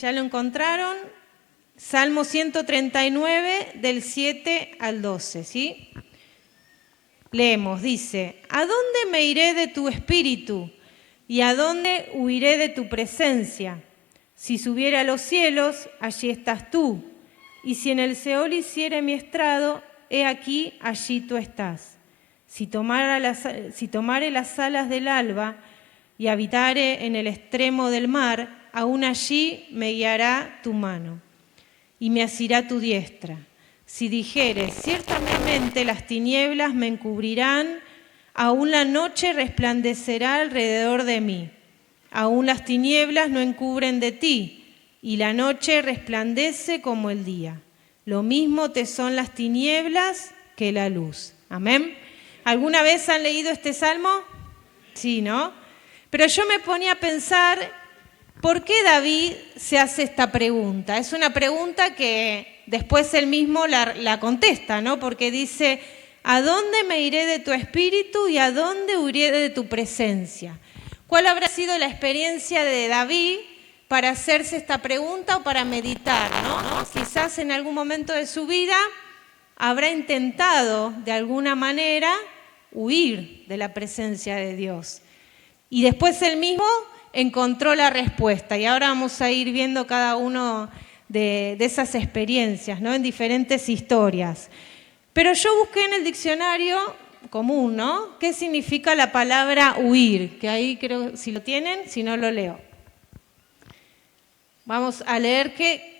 ya lo encontraron, Salmo 139, del 7 al 12, ¿sí? Leemos, dice, ¿a dónde me iré de tu espíritu? ¿Y a dónde huiré de tu presencia? Si subiera a los cielos, allí estás tú. Y si en el Seol hiciere mi estrado, he aquí, allí tú estás. Si tomare las alas del alba y habitare en el extremo del mar, aún allí me guiará tu mano y me asirá tu diestra. Si dijere, ciertamente las tinieblas me encubrirán, aún la noche resplandecerá alrededor de mí. Aún las tinieblas no encubren de ti, y la noche resplandece como el día. Lo mismo te son las tinieblas que la luz. Amén. ¿Alguna vez han leído este salmo? Sí, ¿no? Pero yo me ponía a pensar, ¿por qué David se hace esta pregunta? Es una pregunta que después él mismo la contesta, ¿no? Porque dice, ¿a dónde me iré de tu espíritu y a dónde huiré de tu presencia? ¿Cuál habrá sido la experiencia de David para hacerse esta pregunta o para meditar, ¿no? Quizás en algún momento de su vida habrá intentado de alguna manera huir de la presencia de Dios. Y después él mismo encontró la respuesta. Y ahora vamos a ir viendo cada uno de esas experiencias, ¿no? En diferentes historias. Pero yo busqué en el diccionario común, ¿no? ¿Qué significa la palabra huir? Que ahí creo, si lo tienen, si no lo leo. Vamos a leer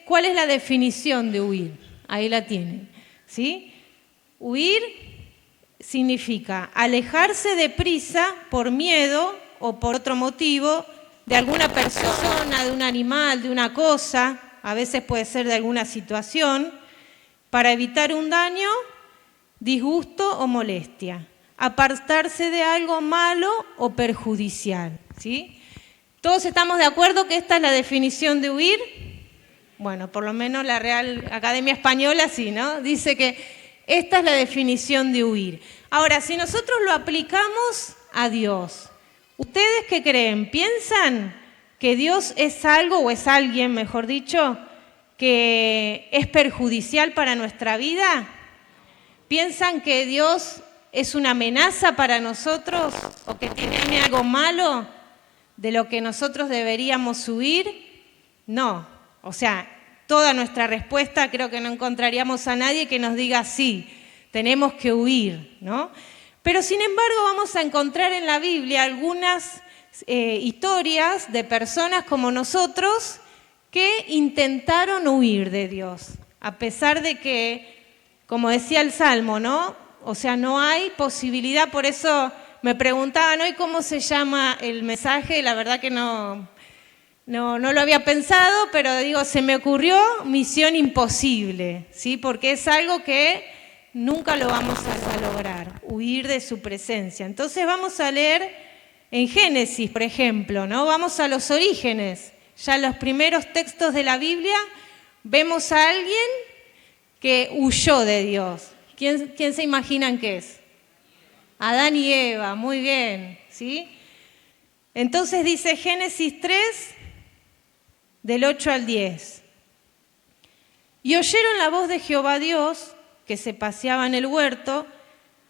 cuál es la definición de huir. Ahí la tienen, ¿sí? Huir significa alejarse deprisa por miedo o por otro motivo de alguna persona, de un animal, de una cosa, a veces puede ser de alguna situación, para evitar un daño, disgusto o molestia, apartarse de algo malo o perjudicial, ¿sí? ¿Todos estamos de acuerdo que esta es la definición de huir? Bueno, por lo menos la Real Academia Española sí, ¿no? Dice que esta es la definición de huir. Ahora, si nosotros lo aplicamos a Dios, ¿ustedes qué creen? ¿Piensan que Dios es algo, o es alguien, mejor dicho, que es perjudicial para nuestra vida? ¿Piensan que Dios es una amenaza para nosotros o que tiene algo malo de lo que nosotros deberíamos huir? No. O sea, toda nuestra respuesta creo que no encontraríamos a nadie que nos diga sí, tenemos que huir, ¿no? Pero sin embargo vamos a encontrar en la Biblia algunas historias de personas como nosotros que intentaron huir de Dios, a pesar de que, como decía el Salmo, ¿no? O sea, no hay posibilidad, por eso me preguntaban hoy cómo se llama el mensaje, y la verdad que no lo había pensado, pero digo, se me ocurrió misión imposible, ¿sí? Porque es algo que nunca lo vamos a lograr, huir de su presencia. Entonces vamos a leer en Génesis, por ejemplo, ¿no? Vamos a los orígenes. Ya en los primeros textos de la Biblia vemos a alguien que huyó de Dios. ¿Quién se imaginan que es? Adán y Eva, muy bien, ¿sí? Entonces dice Génesis 3, del 8 al 10. Y oyeron la voz de Jehová Dios, que se paseaba en el huerto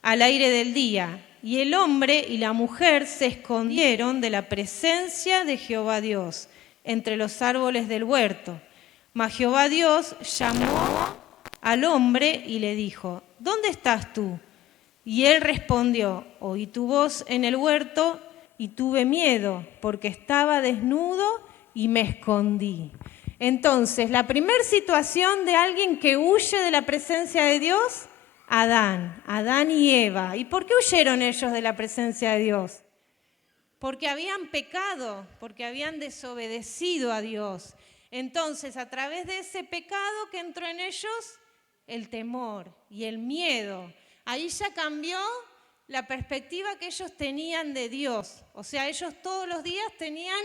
al aire del día, y el hombre y la mujer se escondieron de la presencia de Jehová Dios entre los árboles del huerto. Mas Jehová Dios llamó al hombre y le dijo, ¿dónde estás tú? Y él respondió, oí tu voz en el huerto y tuve miedo, porque estaba desnudo y me escondí. Entonces, la primera situación de alguien que huye de la presencia de Dios, Adán y Eva. ¿Y por qué huyeron ellos de la presencia de Dios? Porque habían pecado, porque habían desobedecido a Dios. Entonces, a través de ese pecado que entró en ellos, el temor y el miedo. Ahí ya cambió la perspectiva que ellos tenían de Dios. O sea, ellos todos los días tenían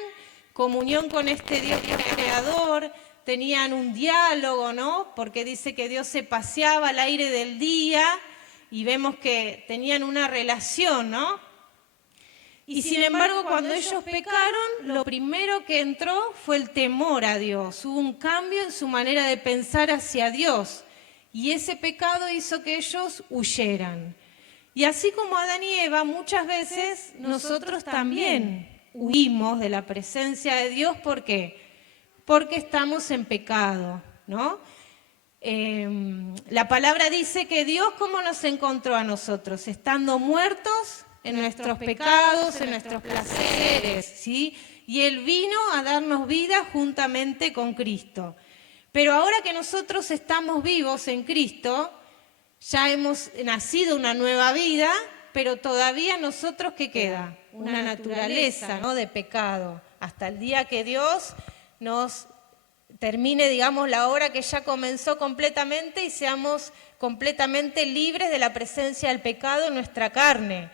comunión con este Dios creador, tenían un diálogo, ¿no? Porque dice que Dios se paseaba al aire del día y vemos que tenían una relación, ¿no? Y sin embargo, cuando ellos pecaron, lo primero que entró fue el temor a Dios. Hubo un cambio en su manera de pensar hacia Dios. Y ese pecado hizo que ellos huyeran. Y así como Adán y Eva, muchas veces nosotros también huimos de la presencia de Dios. ¿Por qué? Porque estamos en pecado, ¿no? La palabra dice que Dios, ¿cómo nos encontró a nosotros? Estando muertos en nuestros pecados, en nuestros placeres, ¿sí? Y Él vino a darnos vida juntamente con Cristo. Pero ahora que nosotros estamos vivos en Cristo, ya hemos nacido una nueva vida, pero todavía nosotros, ¿qué queda? Una naturaleza, ¿no?, de pecado, hasta el día que Dios nos termine, digamos, la obra que ya comenzó completamente y seamos completamente libres de la presencia del pecado en nuestra carne.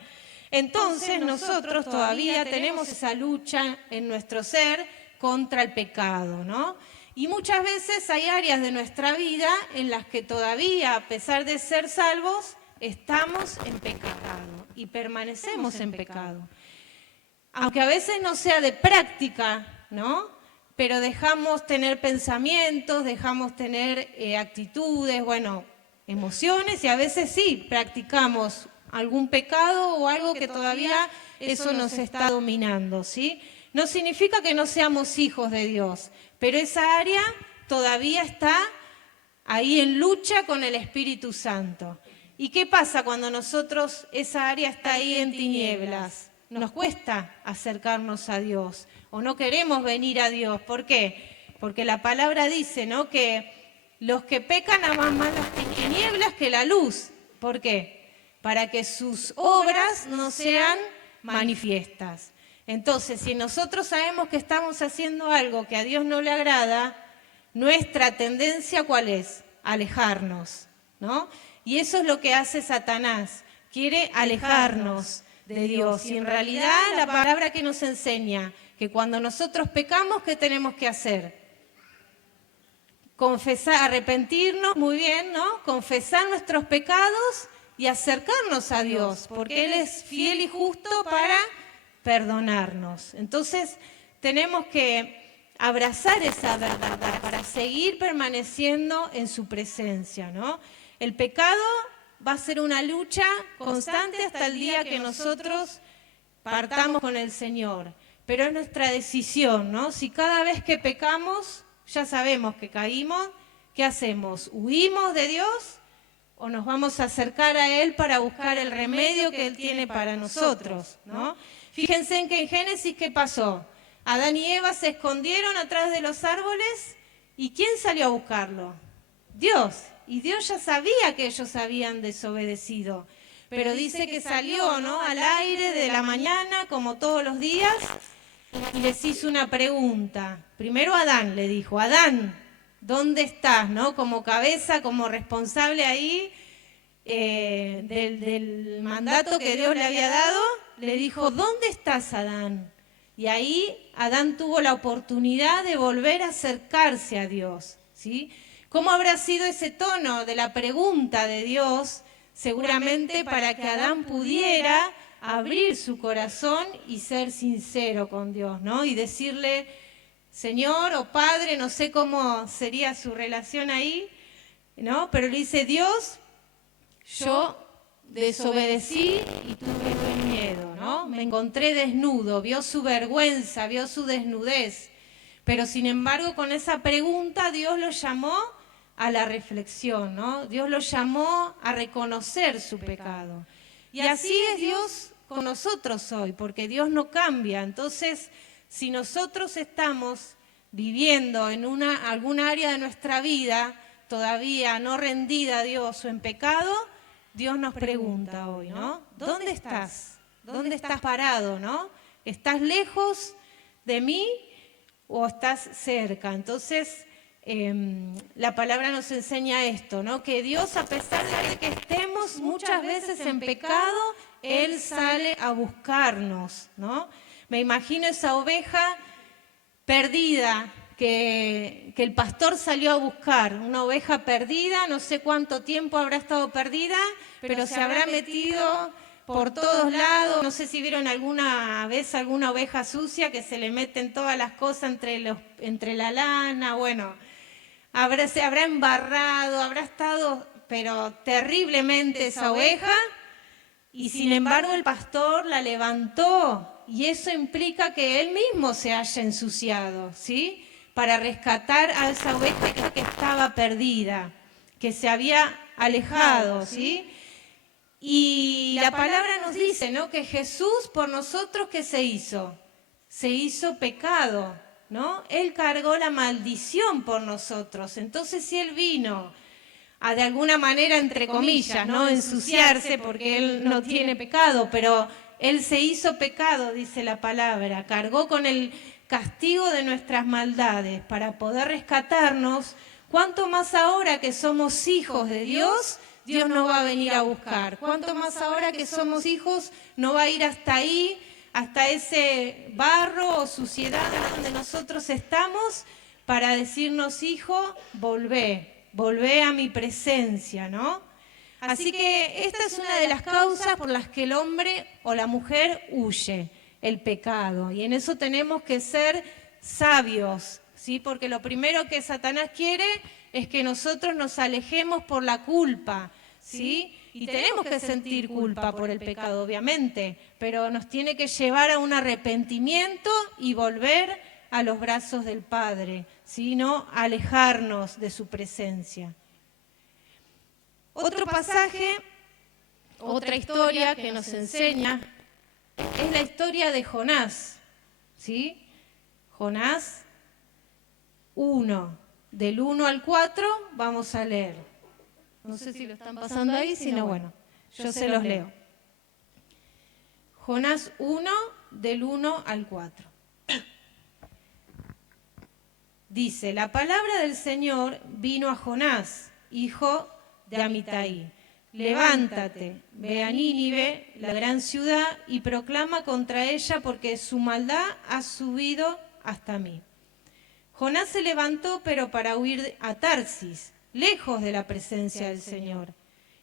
Entonces nosotros todavía tenemos esa lucha en nuestro ser contra el pecado, ¿no? Y muchas veces hay áreas de nuestra vida en las que todavía, a pesar de ser salvos, estamos en pecado y permanecemos en pecado. Aunque a veces no sea de práctica, ¿no?, pero dejamos tener pensamientos, dejamos tener actitudes, bueno, emociones, y a veces sí practicamos algún pecado o algo que todavía eso nos está dominando, ¿sí? No significa que no seamos hijos de Dios, pero esa área todavía está ahí en lucha con el Espíritu Santo. ¿Y qué pasa cuando nosotros, esa área está ahí en tinieblas? Nos cuesta acercarnos a Dios o no queremos venir a Dios. ¿Por qué? Porque la palabra dice, ¿no?, que los que pecan aman más las tinieblas que la luz. ¿Por qué? Para que sus obras no sean manifiestas. Entonces, si nosotros sabemos que estamos haciendo algo que a Dios no le agrada, nuestra tendencia, ¿cuál es? Alejarnos, ¿no? Y eso es lo que hace Satanás, quiere alejarnos de Dios. Y en realidad la palabra que nos enseña que cuando nosotros pecamos, ¿qué tenemos que hacer? Confesar, arrepentirnos, muy bien, ¿no? Confesar nuestros pecados y acercarnos a Dios, porque Él es fiel y justo para perdonarnos. Entonces, tenemos que abrazar esa verdad para seguir permaneciendo en su presencia, ¿no? El pecado va a ser una lucha constante hasta el día que nosotros partamos con el Señor. Pero es nuestra decisión, ¿no? Si cada vez que pecamos, ya sabemos que caímos, ¿qué hacemos? ¿Huimos de Dios o nos vamos a acercar a Él para buscar el remedio que Él tiene para nosotros, ¿no? Fíjense en que en Génesis, ¿qué pasó? Adán y Eva se escondieron atrás de los árboles, ¿y quién salió a buscarlo? Dios. Y Dios ya sabía que ellos habían desobedecido, pero dice que salió, ¿no?, al aire de la mañana, como todos los días, y les hizo una pregunta. Primero Adán le dijo, Adán, ¿dónde estás? ¿No? Como cabeza, como responsable ahí del mandato que Dios le había dado, le dijo, ¿dónde estás, Adán? Y ahí Adán tuvo la oportunidad de volver a acercarse a Dios, ¿sí? ¿Cómo habrá sido ese tono de la pregunta de Dios? Seguramente para que Adán pudiera abrir su corazón y ser sincero con Dios, ¿no? Y decirle, Señor o Padre, no sé cómo sería su relación ahí, ¿no? Pero le dice, Dios, yo desobedecí y tuve miedo, ¿no? Me encontré desnudo, vio su vergüenza, vio su desnudez. Pero sin embargo, con esa pregunta Dios lo llamó a la reflexión, ¿no? Dios lo llamó a reconocer su pecado. Y así es Dios con nosotros hoy, porque Dios no cambia. Entonces, si nosotros estamos viviendo en alguna área de nuestra vida todavía no rendida a Dios o en pecado, Dios nos pregunta hoy, ¿no? ¿Dónde estás? ¿Dónde estás parado, no? ¿Estás lejos de mí o estás cerca? Entonces, la palabra nos enseña esto, ¿no? Que Dios, a pesar de que estemos muchas veces en pecado, Él sale a buscarnos, ¿no? Me imagino esa oveja perdida que el pastor salió a buscar, una oveja perdida, no sé cuánto tiempo habrá estado perdida, pero se habrá metido por todos lados. No sé si vieron alguna vez alguna oveja sucia que se le meten todas las cosas entre la lana. Bueno, se habrá embarrado, habrá estado, pero terriblemente esa oveja. Y sin embargo el pastor la levantó. Y eso implica que él mismo se haya ensuciado, ¿sí? Para rescatar a esa oveja que estaba perdida, que se había alejado, ¿sí? Y la palabra nos dice, ¿no? Que Jesús por nosotros, ¿qué se hizo? Se hizo pecado, ¿no? Él cargó la maldición por nosotros. Entonces, si Él vino a de alguna manera, entre comillas, ¿no? Ensuciarse, porque Él no tiene pecado, pero Él se hizo pecado, dice la palabra, cargó con el castigo de nuestras maldades para poder rescatarnos. ¿Cuánto más ahora que somos hijos de Dios, Dios nos va a venir a buscar? ¿Cuánto más ahora que somos hijos, no va a ir hasta ahí, hasta ese barro o suciedad donde nosotros estamos, para decirnos, hijo, volvé a mi presencia, ¿no? Así que esta es una de las causas por las que el hombre o la mujer huye, el pecado. Y en eso tenemos que ser sabios, ¿sí? Porque lo primero que Satanás quiere es que nosotros nos alejemos por la culpa, ¿sí? Y tenemos que sentir culpa por el pecado, obviamente, pero nos tiene que llevar a un arrepentimiento y volver a los brazos del Padre, ¿sí? No alejarnos de su presencia. Otro pasaje, otra historia que nos enseña, es la historia de Jonás, ¿sí? Jonás 1, del 1 al 4, vamos a leer. No sé si lo están pasando ahí, si no, bueno, yo se los leo. Jonás 1, del 1 al 4. Dice, la palabra del Señor vino a Jonás, hijo de Amitai. Levántate, ve a Nínive, la gran ciudad, y proclama contra ella porque su maldad ha subido hasta mí. Jonás se levantó, pero para huir a Tarsis, lejos de la presencia del Señor.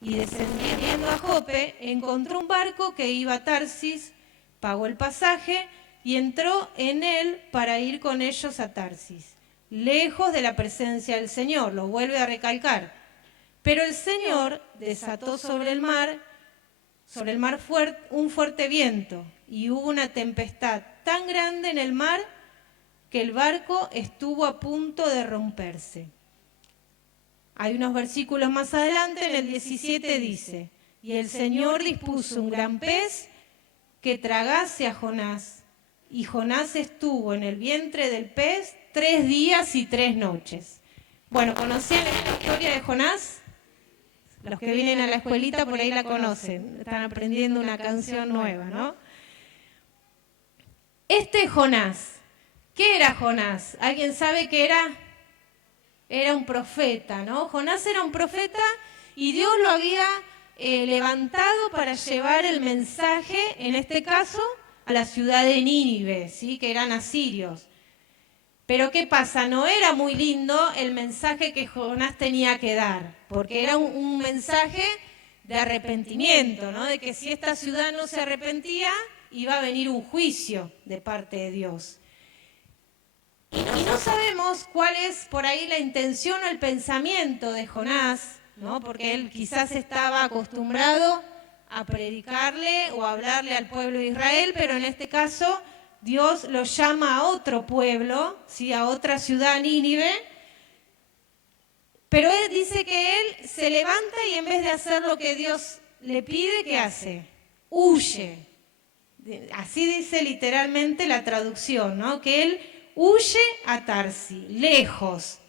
Y descendiendo a Jope, encontró un barco que iba a Tarsis, pagó el pasaje y entró en él para ir con ellos a Tarsis, lejos de la presencia del Señor, lo vuelve a recalcar. Pero el Señor desató sobre el mar un fuerte viento, y hubo una tempestad tan grande en el mar que el barco estuvo a punto de romperse. Hay unos versículos más adelante, en el 17 dice, y el Señor dispuso un gran pez que tragase a Jonás, y Jonás estuvo en el vientre del pez 3 días y 3 noches. Bueno, ¿conocían la historia de Jonás? Los que vienen a la escuelita por ahí la conocen, están aprendiendo una canción nueva, ¿no? Este Jonás, ¿qué era Jonás? ¿Alguien sabe qué era? Era un profeta, ¿no? Jonás era un profeta y Dios lo había levantado para llevar el mensaje, en este caso, a la ciudad de Nínive, ¿sí? Que eran asirios. Pero ¿qué pasa? No era muy lindo el mensaje que Jonás tenía que dar, porque era un mensaje de arrepentimiento, ¿no? De que si esta ciudad no se arrepentía, iba a venir un juicio de parte de Dios. Y no sabemos cuál es por ahí la intención o el pensamiento de Jonás, ¿no? Porque él quizás estaba acostumbrado a predicarle o a hablarle al pueblo de Israel, pero en este caso Dios lo llama a otro pueblo, ¿sí? A otra ciudad, Nínive, pero él dice que él se levanta y en vez de hacer lo que Dios le pide, ¿qué hace? Huye. Así dice literalmente la traducción, ¿no? Que él huye a Tarsis, lejos.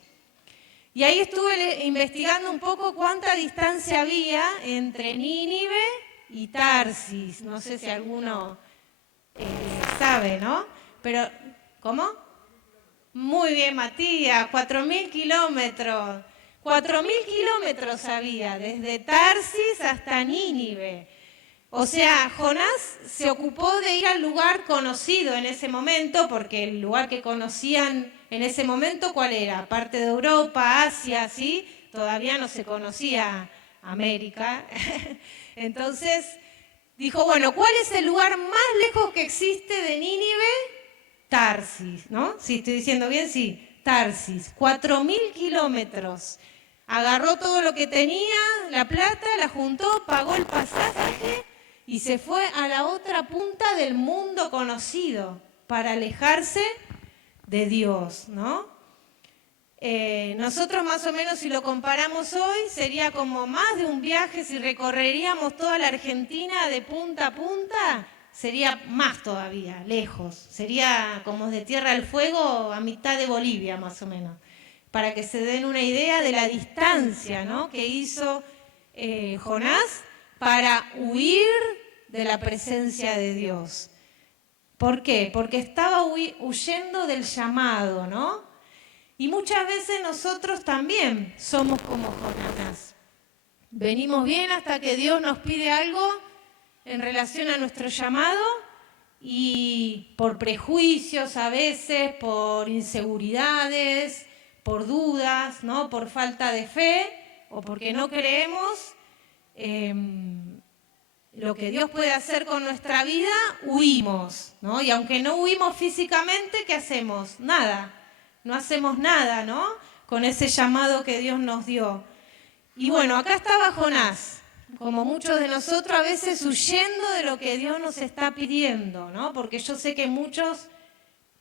Y ahí estuve investigando un poco cuánta distancia había entre Nínive y Tarsis. No sé si alguno sabe, ¿no? Pero, ¿cómo? Muy bien, Matías, 4.000 kilómetros. 4.000 kilómetros había, desde Tarsis hasta Nínive. O sea, Jonás se ocupó de ir al lugar conocido en ese momento, porque el lugar que conocían en ese momento, ¿cuál era? Parte de Europa, Asia, ¿sí? Todavía no se conocía América. Entonces, dijo, bueno, ¿cuál es el lugar más lejos que existe de Nínive? Tarsis, ¿no? Sí, estoy diciendo bien, sí, Tarsis, 4.000 kilómetros. Agarró todo lo que tenía, la plata, la juntó, pagó el pasaje y se fue a la otra punta del mundo conocido para alejarse de Dios, ¿no? Nosotros más o menos, si lo comparamos hoy, sería como más de un viaje. Si recorreríamos toda la Argentina de punta a punta, sería más todavía, lejos. Sería como de Tierra del Fuego a mitad de Bolivia, más o menos. Para que se den una idea de la distancia, ¿no?, que hizo Jonás para huir de la presencia de Dios. ¿Por qué? Porque estaba huyendo del llamado, ¿no? Y muchas veces nosotros también somos como Jonás. Venimos bien hasta que Dios nos pide algo en relación a nuestro llamado y por prejuicios a veces, por inseguridades, por dudas, ¿no?, por falta de fe o porque no creemos lo que Dios puede hacer con nuestra vida, huimos, ¿no? Y aunque no huimos físicamente, ¿qué hacemos? Nada. No hacemos nada, ¿no?, con ese llamado que Dios nos dio. Y bueno, acá estaba Jonás, como muchos de nosotros a veces huyendo de lo que Dios nos está pidiendo, ¿no? Porque yo sé que muchos,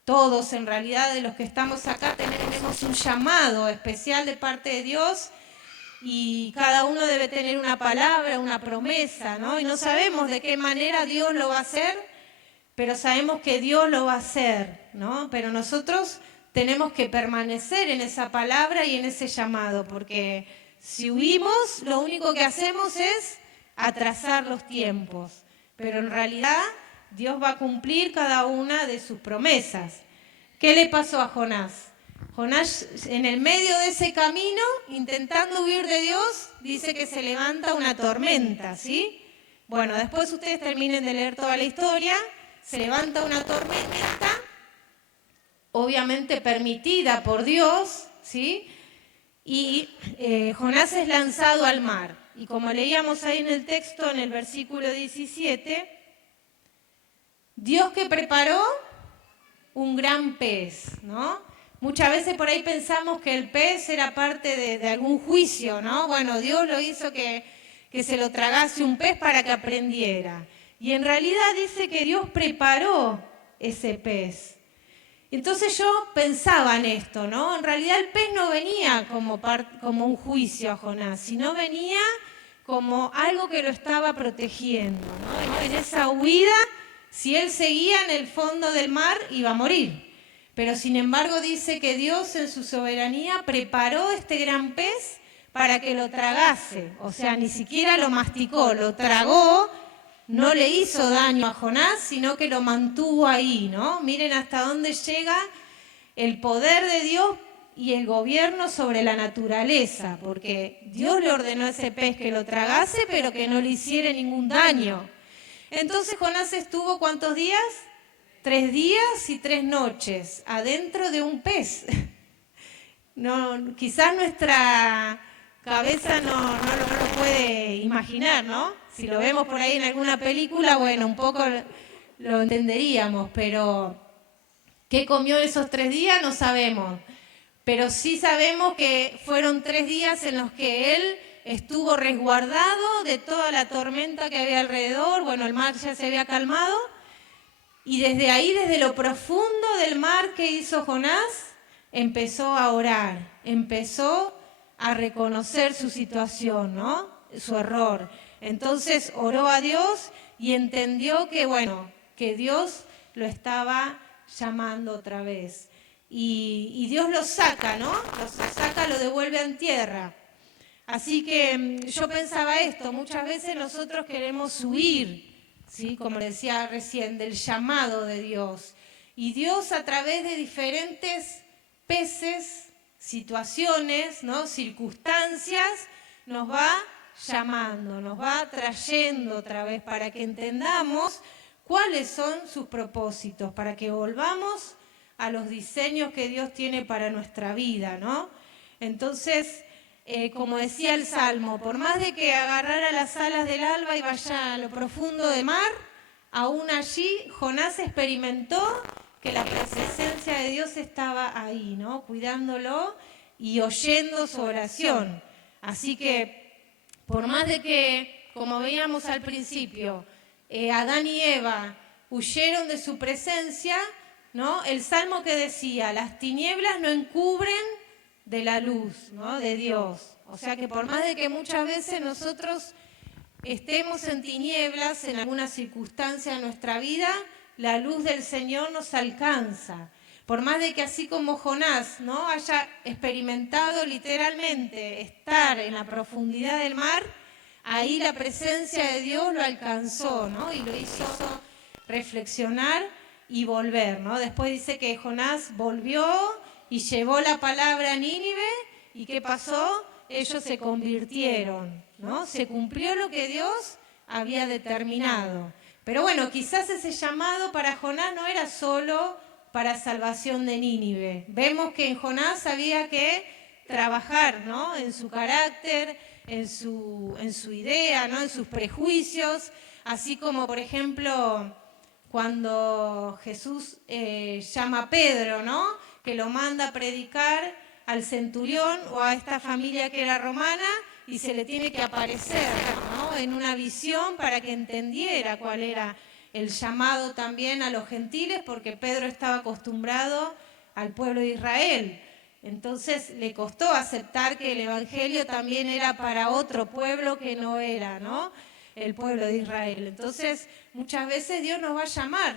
todos en realidad de los que estamos acá, tenemos un llamado especial de parte de Dios y cada uno debe tener una palabra, una promesa, ¿no? Y no sabemos de qué manera Dios lo va a hacer, pero sabemos que Dios lo va a hacer, ¿no? Pero nosotros tenemos que permanecer en esa palabra y en ese llamado, porque si huimos, lo único que hacemos es atrasar los tiempos. Pero en realidad Dios va a cumplir cada una de sus promesas. ¿Qué le pasó a Jonás? Jonás, en el medio de ese camino, intentando huir de Dios, dice que se levanta una tormenta, ¿sí? Bueno, después ustedes terminen de leer toda la historia, se levanta una tormenta, obviamente permitida por Dios, ¿sí? Y Jonás es lanzado al mar. Y como leíamos ahí en el texto, en el versículo 17, Dios que preparó un gran pez, ¿no? Muchas veces por ahí pensamos que el pez era parte de algún juicio, ¿no? Bueno, Dios lo hizo que se lo tragase un pez para que aprendiera. Y en realidad dice que Dios preparó ese pez. Entonces yo pensaba en esto, ¿no? En realidad el pez no venía como un juicio a Jonás, sino venía como algo que lo estaba protegiendo, ¿no? En esa huida, si él seguía en el fondo del mar, iba a morir. Pero sin embargo dice que Dios en su soberanía preparó este gran pez para que lo tragase. O sea, ni siquiera lo masticó, lo tragó. No le hizo daño a Jonás, sino que lo mantuvo ahí, ¿no? Miren hasta dónde llega el poder de Dios y el gobierno sobre la naturaleza, porque Dios le ordenó a ese pez que lo tragase, pero que no le hiciera ningún daño. Entonces Jonás estuvo, ¿cuántos días? 3 días y 3 noches adentro de un pez. No, quizás nuestra cabeza no lo puede imaginar, ¿no? Si lo vemos por ahí en alguna película, bueno, un poco lo entenderíamos, pero ¿qué comió esos 3 días? No sabemos. Pero sí sabemos que fueron 3 días en los que él estuvo resguardado de toda la tormenta que había alrededor. Bueno, el mar ya se había calmado. Y desde ahí, desde lo profundo del mar, ¿qué hizo Jonás? Empezó a orar, empezó a reconocer su situación, ¿no? Su error. Entonces oró a Dios y entendió que, bueno, que Dios lo estaba llamando otra vez. Y Dios lo saca, ¿no? Lo saca, lo devuelve en tierra. Así que yo pensaba esto, muchas veces nosotros queremos huir, ¿sí? Como decía recién, del llamado de Dios. Y Dios a través de diferentes peces, situaciones, ¿no? Circunstancias, nos va llamando, nos va trayendo otra vez para que entendamos cuáles son sus propósitos, para que volvamos a los diseños que Dios tiene para nuestra vida, ¿no? Entonces, como decía el Salmo, por más de que agarrara las alas del alba y vaya a lo profundo del mar, aún allí Jonás experimentó que la presencia de Dios estaba ahí, ¿no? Cuidándolo y oyendo su oración. Así que, por más de que, como veíamos al principio, Adán y Eva huyeron de su presencia, ¿no? El Salmo que decía, las tinieblas no encubren de la luz, ¿no? De Dios. O sea que por más de que muchas veces nosotros estemos en tinieblas en alguna circunstancia de nuestra vida, la luz del Señor nos alcanza. Por más de que así como Jonás, ¿no? haya experimentado literalmente estar en la profundidad del mar, ahí la presencia de Dios lo alcanzó, ¿no? Y lo hizo reflexionar y volver, ¿no? Después dice que Jonás volvió y llevó la palabra a Nínive, ¿y qué pasó? Ellos se convirtieron, ¿no? Se cumplió lo que Dios había determinado. Pero bueno, quizás ese llamado para Jonás no era solo para salvación de Nínive. Vemos que en Jonás había que trabajar, ¿no? En su carácter, en su idea, ¿no? En sus prejuicios, así como, por ejemplo, cuando Jesús llama a Pedro, ¿no? Que lo manda a predicar al centurión o a esta familia que era romana y se le tiene que aparecer, ¿no? En una visión para que entendiera cuál era el llamado también a los gentiles, porque Pedro estaba acostumbrado al pueblo de Israel. Entonces le costó aceptar que el evangelio también era para otro pueblo que no era, ¿no? El pueblo de Israel. Entonces muchas veces Dios nos va a llamar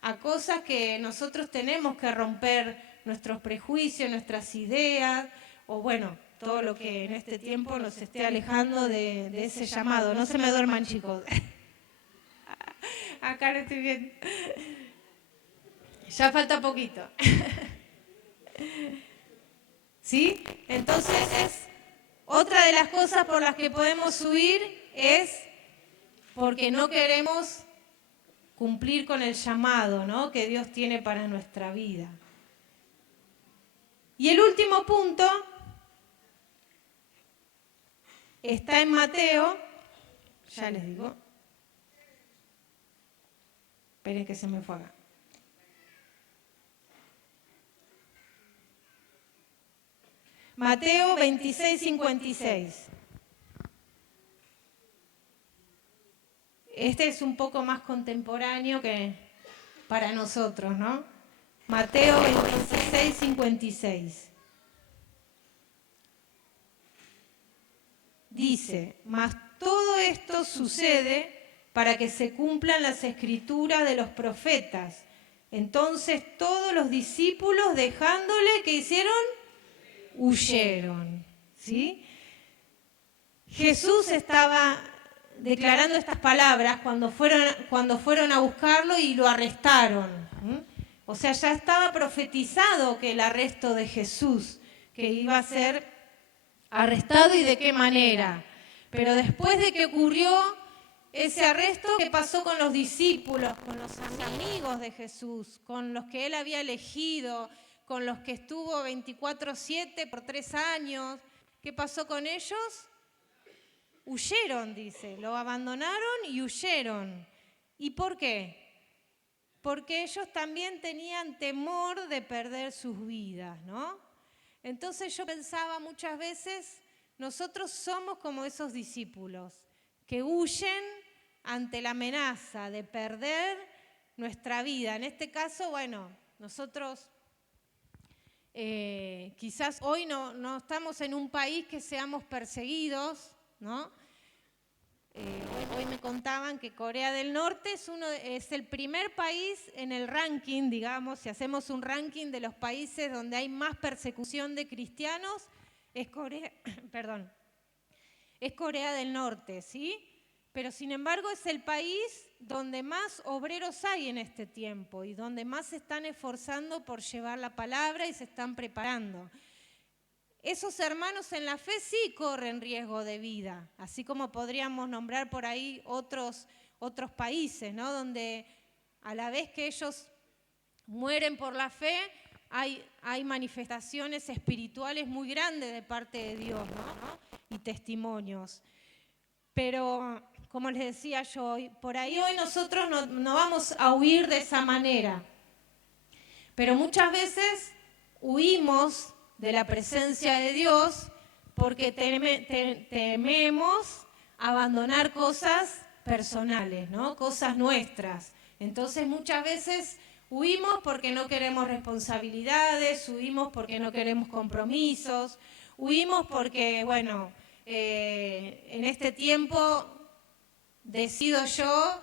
a cosas que nosotros tenemos que romper nuestros prejuicios, nuestras ideas, o bueno, todo lo que en este tiempo nos esté alejando de ese llamado. No se me duerman, chicos. Acá no estoy bien. Ya falta poquito. ¿Sí? Entonces, otra de las cosas por las que podemos huir es porque no queremos cumplir con el llamado, ¿no? que Dios tiene para nuestra vida. Y el último punto está en Mateo, ya les digo, esperen que se me fue acá. Mateo 26:56. Este es un poco más contemporáneo que para nosotros, ¿no? Mateo 26:56. Dice, mas todo esto sucede para que se cumplan las escrituras de los profetas. Entonces todos los discípulos, dejándole, ¿qué hicieron? Huyeron. ¿Sí? Jesús estaba declarando estas palabras cuando fueron a buscarlo y lo arrestaron. O sea, ya estaba profetizado que el arresto de Jesús, que iba a ser arrestado y de qué manera. Pero después de que ocurrió ese arresto, ¿qué pasó con los discípulos, con los amigos de Jesús, con los que él había elegido, con los que estuvo 24/7 por 3 años? ¿Qué pasó con ellos? Huyeron, dice, lo abandonaron y huyeron. ¿Y por qué? Porque ellos también tenían temor de perder sus vidas, ¿no? Entonces yo pensaba muchas veces, nosotros somos como esos discípulos que huyen ante la amenaza de perder nuestra vida. En este caso, bueno, nosotros quizás hoy no estamos en un país que seamos perseguidos, ¿no? Hoy me contaban que Corea del Norte es el primer país en el ranking, digamos, si hacemos un ranking de los países donde hay más persecución de cristianos, es Corea del Norte, ¿sí? Pero sin embargo es el país donde más obreros hay en este tiempo y donde más se están esforzando por llevar la palabra y se están preparando. Esos hermanos en la fe sí corren riesgo de vida, así como podríamos nombrar por ahí otros países, ¿no? Donde a la vez que ellos mueren por la fe, hay manifestaciones espirituales muy grandes de parte de Dios, ¿no? Y testimonios. Pero, como les decía yo, por ahí hoy nosotros no vamos a huir de esa manera. Pero muchas veces huimos de la presencia de Dios porque tememos abandonar cosas personales, ¿no? Cosas nuestras. Entonces muchas veces huimos porque no queremos responsabilidades, huimos porque no queremos compromisos, huimos porque, bueno, en este tiempo decido yo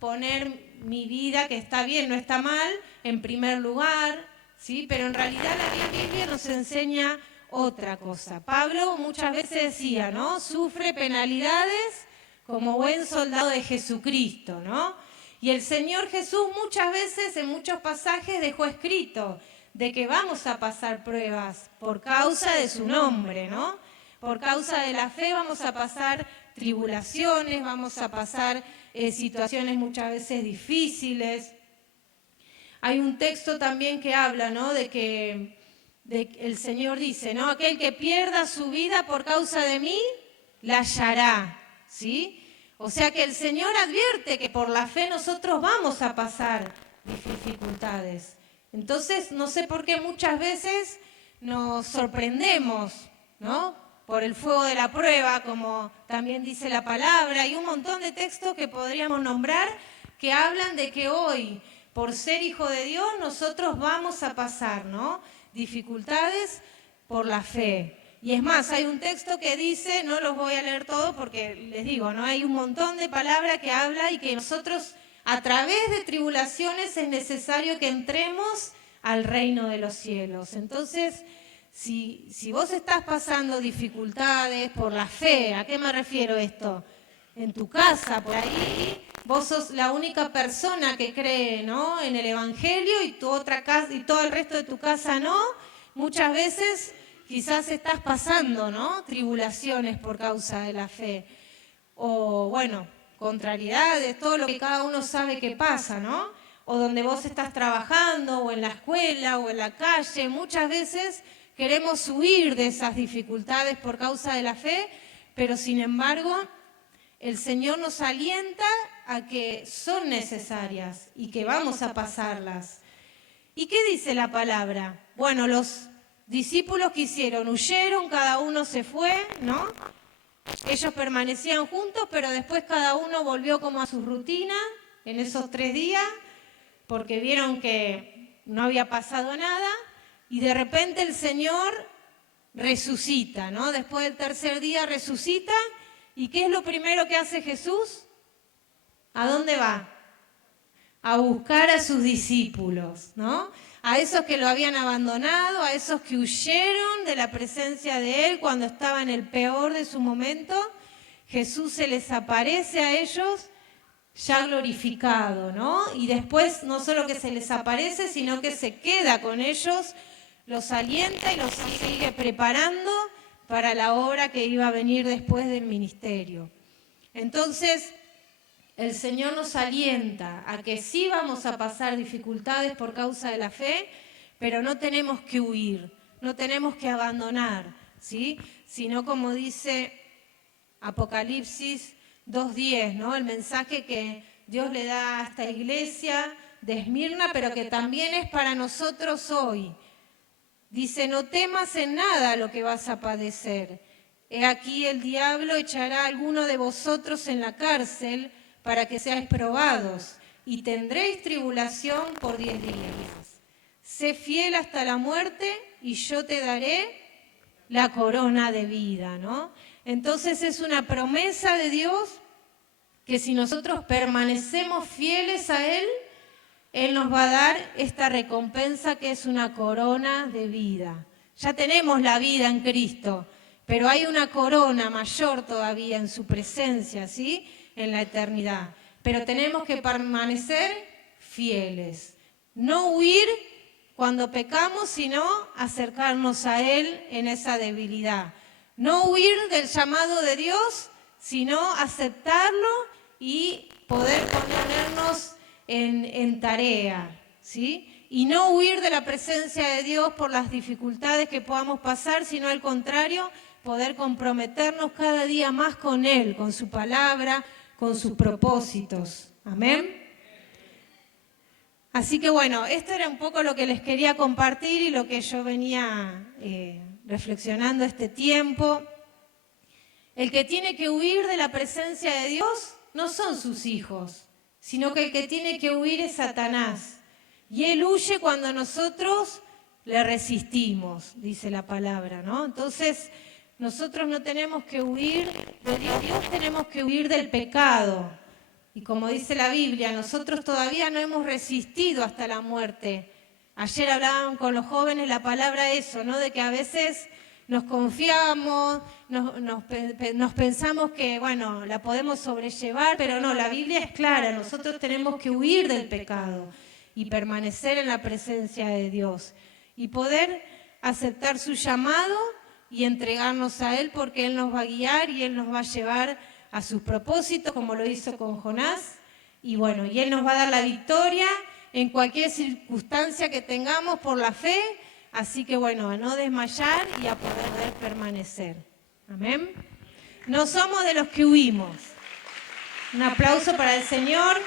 poner mi vida, que está bien, no está mal, en primer lugar, ¿sí? Pero en realidad la Biblia nos enseña otra cosa. Pablo muchas veces decía, ¿no? Sufre penalidades como buen soldado de Jesucristo, ¿no? Y el Señor Jesús muchas veces, en muchos pasajes, dejó escrito de que vamos a pasar pruebas por causa de su nombre, ¿no? Por causa de la fe vamos a pasar tribulaciones, vamos a pasar situaciones muchas veces difíciles. Hay un texto también que habla, ¿no? de que el Señor dice, ¿no? Aquel que pierda su vida por causa de mí, la hallará, ¿sí? O sea que el Señor advierte que por la fe nosotros vamos a pasar dificultades. Entonces, no sé por qué muchas veces nos sorprendemos, ¿no? Por el fuego de la prueba, como también dice la palabra. Hay un montón de textos que podríamos nombrar que hablan de que hoy, por ser hijo de Dios, nosotros vamos a pasar, ¿no? Dificultades por la fe. Y es más, hay un texto que dice, no los voy a leer todos porque les digo, ¿no? Hay un montón de palabras que habla y que nosotros a través de tribulaciones es necesario que entremos al reino de los cielos. Entonces, si vos estás pasando dificultades por la fe, ¿a qué me refiero esto? En tu casa, por ahí, vos sos la única persona que cree, ¿no? En el Evangelio y tu otra casa y todo el resto de tu casa no. Muchas veces quizás estás pasando, ¿no? Tribulaciones por causa de la fe. O, bueno, contrariedades, todo lo que cada uno sabe que pasa, ¿no? O donde vos estás trabajando, o en la escuela, o en la calle. Muchas veces queremos huir de esas dificultades por causa de la fe, pero sin embargo, el Señor nos alienta a que son necesarias y que vamos a pasarlas. ¿Y qué dice la palabra? Bueno, los discípulos que hicieron, huyeron, cada uno se fue, ¿no? Ellos permanecían juntos, pero después cada uno volvió como a su rutina en esos 3 días, porque vieron que no había pasado nada, y de repente el Señor resucita, ¿no? Después del 3er día resucita, ¿y qué es lo primero que hace Jesús? ¿A dónde va? A buscar a sus discípulos, ¿no? A esos que lo habían abandonado, a esos que huyeron de la presencia de Él cuando estaba en el peor de su momento. Jesús se les aparece a ellos ya glorificado, ¿no? Y después no solo que se les aparece, sino que se queda con ellos, los alienta y los sigue preparando para la obra que iba a venir después del ministerio. Entonces, el Señor nos alienta a que sí vamos a pasar dificultades por causa de la fe, pero no tenemos que huir, no tenemos que abandonar, ¿sí? Sino como dice Apocalipsis 2:10, ¿no? El mensaje que Dios le da a esta iglesia de Esmirna, pero que también es para nosotros hoy. Dice, no temas en nada lo que vas a padecer. He aquí el diablo echará a alguno de vosotros en la cárcel para que seáis probados, y tendréis tribulación por 10 días. Sé fiel hasta la muerte, y yo te daré la corona de vida, ¿no? Entonces es una promesa de Dios que si nosotros permanecemos fieles a Él, Él nos va a dar esta recompensa que es una corona de vida. Ya tenemos la vida en Cristo, pero hay una corona mayor todavía en su presencia, ¿sí? En la eternidad. Pero tenemos que permanecer fieles. No huir cuando pecamos, sino acercarnos a Él en esa debilidad. No huir del llamado de Dios, sino aceptarlo y poder ponernos en tarea, ¿sí? y no huir de la presencia de Dios por las dificultades que podamos pasar, sino al contrario, poder comprometernos cada día más con Él, con su palabra, con sus propósitos. Amén. Así que bueno, esto era un poco lo que les quería compartir y lo que yo venía reflexionando este tiempo. El que tiene que huir de la presencia de Dios no son sus hijos, sino que el que tiene que huir es Satanás. Y él huye cuando nosotros le resistimos, dice la palabra, ¿no? Entonces, nosotros no tenemos que huir de Dios, tenemos que huir del pecado. Y como dice la Biblia, nosotros todavía no hemos resistido hasta la muerte. Ayer hablaban con los jóvenes la palabra eso, ¿no? De que a veces nos confiamos, nos pensamos que, bueno, la podemos sobrellevar, pero no, la Biblia es clara, nosotros tenemos que huir del pecado y permanecer en la presencia de Dios y poder aceptar su llamado y entregarnos a Él, porque Él nos va a guiar y Él nos va a llevar a sus propósitos, como lo hizo con Jonás, y bueno, y Él nos va a dar la victoria en cualquier circunstancia que tengamos por la fe. Así que bueno, a no desmayar y a poder permanecer. Amén. No somos de los que huimos. Un aplauso para el Señor.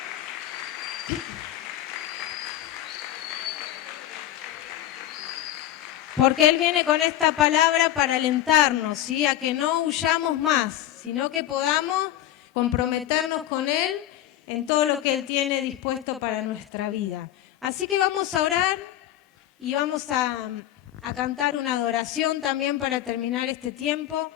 Porque Él viene con esta palabra para alentarnos, ¿sí? A que no huyamos más, sino que podamos comprometernos con Él en todo lo que Él tiene dispuesto para nuestra vida. Así que vamos a orar. Y vamos a cantar una adoración también para terminar este tiempo.